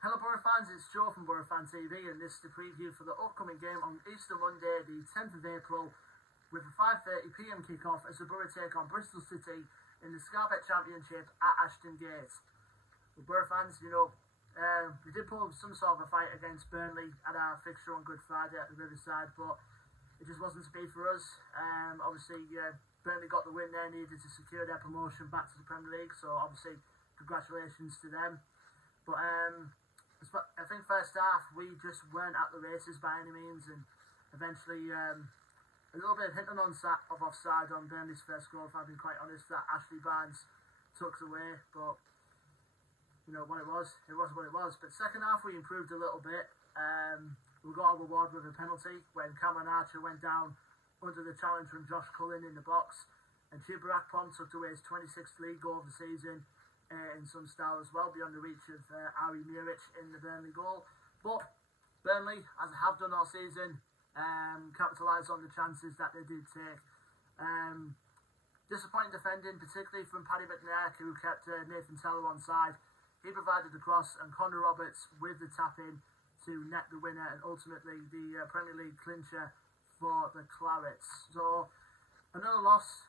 Hello Boro fans, it's Joe from Boro Fan TV and this is the preview for the upcoming game on Easter Monday, the 10th of April, with a 5:30pm kick-off as the Boro take on Bristol City in the Scarbet Championship at Ashton Gate. The Boro fans, we did pull some sort of a fight against Burnley at our fixture on Good Friday at the Riverside, but it just wasn't to be for us. Burnley got the win there, needed to secure their promotion back to the Premier League, so obviously congratulations to them. But I think first half we just weren't at the races by any means, and eventually a little bit of hinting of offside on Burnley's first goal, if I've been quite honest, that Ashley Barnes tucked away, but you know what it was what it was. But second half we improved a little bit. We got a reward with a penalty when Cameron Archer went down under the challenge from Josh Cullen in the box, and Chuba Akpom tucked away his 26th league goal of the season. In some style as well, beyond the reach of Ari Muric in the Burnley goal. But Burnley, as they have done all season, capitalised on the chances that they did take. Disappointing defending, particularly from Paddy McNair, who kept Nathan Teller on side. He provided the cross, and Connor Roberts with the tap-in to net the winner, and ultimately the Premier League clincher for the Clarets. So another loss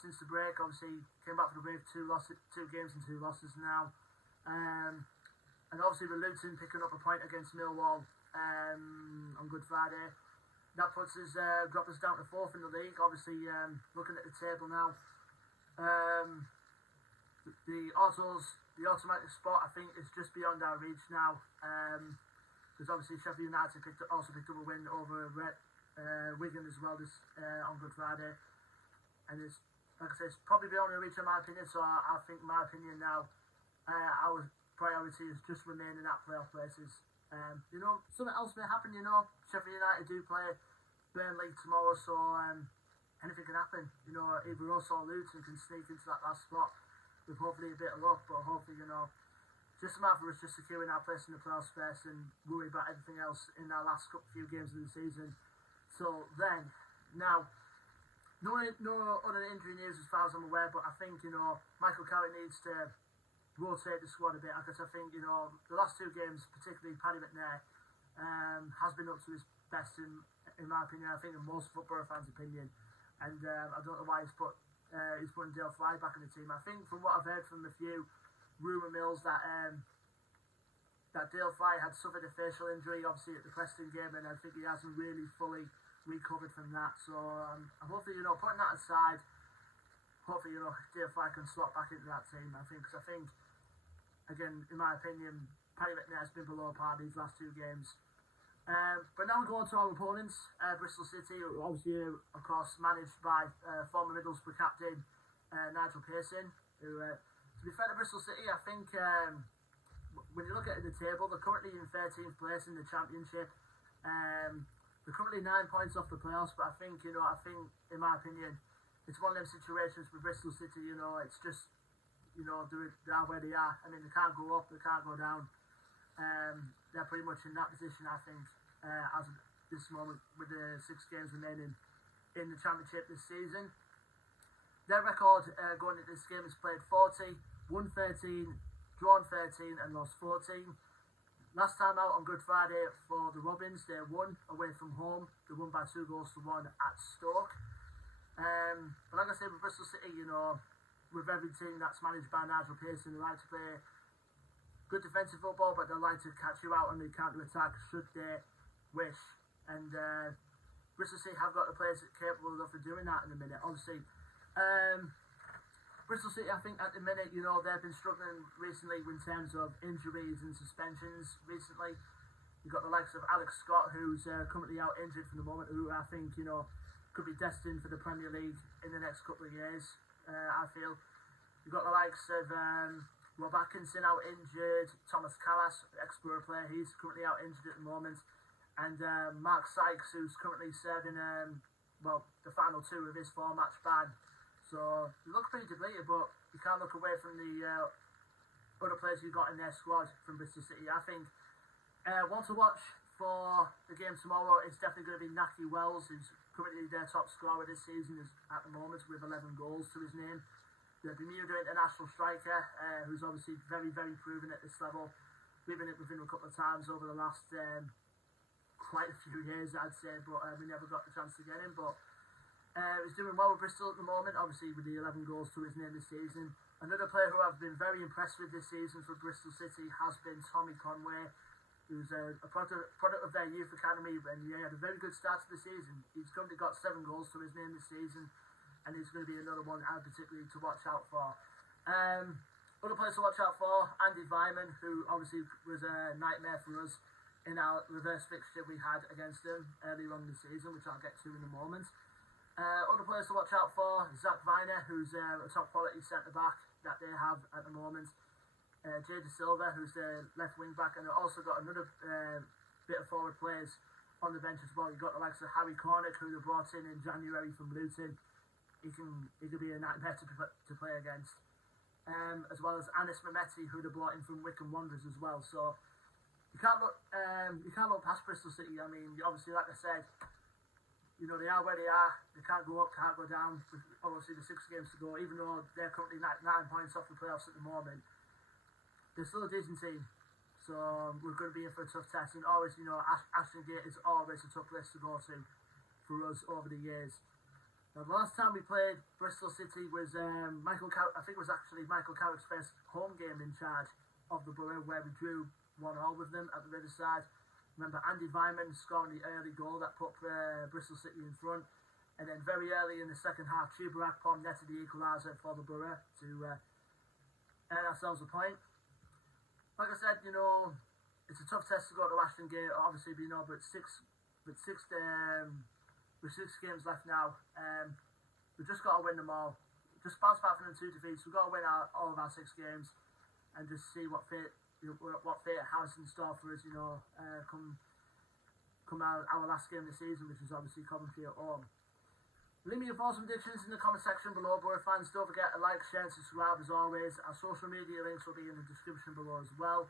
since the break. Obviously came back for the break, two games and 2 losses now, and obviously with Luton picking up a point against Millwall on Good Friday, that puts us dropped us down to 4th in the league. Obviously looking at the table now, the automatic spot I think is just beyond our reach now, because obviously Sheffield United also picked up a win over Wigan as well this on Good Friday. And it's, like I say, it's probably beyond the reach in my opinion, so I think my opinion now, our priority is just remaining at playoff places. Something else may happen, Sheffield United do play Burnley tomorrow, so anything can happen. Either us or Luton can sneak into that last spot with hopefully a bit of luck, but hopefully, just a matter of us just securing our place in the playoffs first and worry about everything else in our last few games of the season. So then, now, no other injury news as far as I'm aware, but I think, Michael Carrick needs to rotate the squad a bit, because I think, the last 2 games, particularly Paddy McNair, has been up to his best in my opinion, I think in most Boro fans' opinion, and I don't know why he's putting Dale Fry back in the team. I think from what I've heard from a few rumour mills that Dale Fry had suffered a facial injury, obviously at the Preston game, and I think he hasn't really fully recovered from that. So hopefully, putting that aside, hopefully, Dale Fry can slot back into that team. I think, again, in my opinion, Paddy McNair's been below par these last 2 games. But now we go on to our opponents, Bristol City, obviously, of course, managed by former Middlesbrough captain Nigel Pearson, who, to be fair to Bristol City, I think when you look at the table, they're currently in 13th place in the Championship. They're currently 9 points off the playoffs, but I think, in my opinion, it's one of them situations with Bristol City, it's just, they are where they are. I mean, they can't go up, they can't go down. They're pretty much in that position, I think, as of this moment, with the 6 games remaining in the Championship this season. Their record going into this game is played 40, won 13, drawn 13 and lost 14. Last time out on Good Friday for the Robins, they won away from home. They won by 2-1 at Stoke. But like I said, with Bristol City, with every team that's managed by Nigel Pearson, they like to play good defensive football, but they like to catch you out on the counter-attack should they wish. And Bristol City have got the players capable enough of doing that in a minute. Obviously, Bristol City, I think at the minute, they've been struggling recently in terms of injuries and suspensions recently. You've got the likes of Alex Scott, who's currently out injured for the moment, who I think, could be destined for the Premier League in the next couple of years, I feel. You've got the likes of Rob Atkinson out injured, Thomas Callas, ex-Boro player, he's currently out injured at the moment, and Mark Sykes, who's currently serving, the final 2 of his 4-match ban. So you look pretty depleted, but you can't look away from the other players you've got in their squad from Bristol City. I think one to watch for the game tomorrow is definitely going to be Naki Wells, who's currently their top scorer this season at the moment with 11 goals to his name. The Bermuda international striker, who's obviously very, very proven at this level. We've been with him a couple of times over the last quite a few years, I'd say, but we never got the chance to get him. But he's doing well with Bristol at the moment, obviously with the 11 goals to his name this season. Another player who I've been very impressed with this season for Bristol City has been Tommy Conway, who's a product of their youth academy, and he had a very good start to the season. He's currently got 7 goals to his name this season, and he's going to be another one particularly to watch out for. Other players to watch out for, Andy Vyman, who obviously was a nightmare for us in our reverse fixture we had against him earlier on in the season, which I'll get to in a moment. Other players to watch out for, Zach Viner, who's a top quality centre-back that they have at the moment. Jay De Silva, who's the left wing back, and they've also got another bit of forward players on the bench as well. You've got the likes of Harry Cornick, who they brought in January from Luton. He can be a nightmare to play against. As well as Anis Mehmeti, who they brought in from Wycombe Wanderers as well. So you can't look past Bristol City. I mean, obviously, like I said, you know, they are where they are. They can't go up, can't go down. With obviously the 6 games to go, even though they're currently 9 points off the playoffs at the moment. They're still a decent team, so we're going to be in for a tough test. And always, you know, Ashton Gate is always a tough place to go to for us over the years. Now, the last time we played Bristol City was I think it was actually Michael Carrick's first home game in charge of the Borough, where we drew 1-1 with them at the Riverside. Remember Andy Vyman scoring the early goal that put Bristol City in front, and then very early in the second half, Chuba Akpom netted the equaliser for the Borough to earn ourselves a point. Like I said, you know, it's a tough test to go to Ashton Gate, obviously, you know, but with 6 games left now, we've just got to win them all. Just bounce back from the 2 defeats. We've got to win all of our 6 games, and just see what fate has in store for us. You know, come our last game of the season, which is obviously Coventry at home. Leave me your thoughts and predictions in the comment section below, Boro fans. Don't forget to like, share, and subscribe as always. Our social media links will be in the description below as well.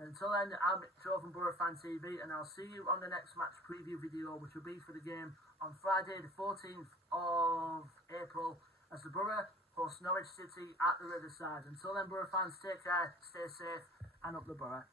Until then, I'm Joe from Boro Fan TV, and I'll see you on the next match preview video, which will be for the game on Friday the 14th of April, as the Borough host Norwich City at the Riverside. Until then, Boro fans, take care, stay safe, and up the Borough.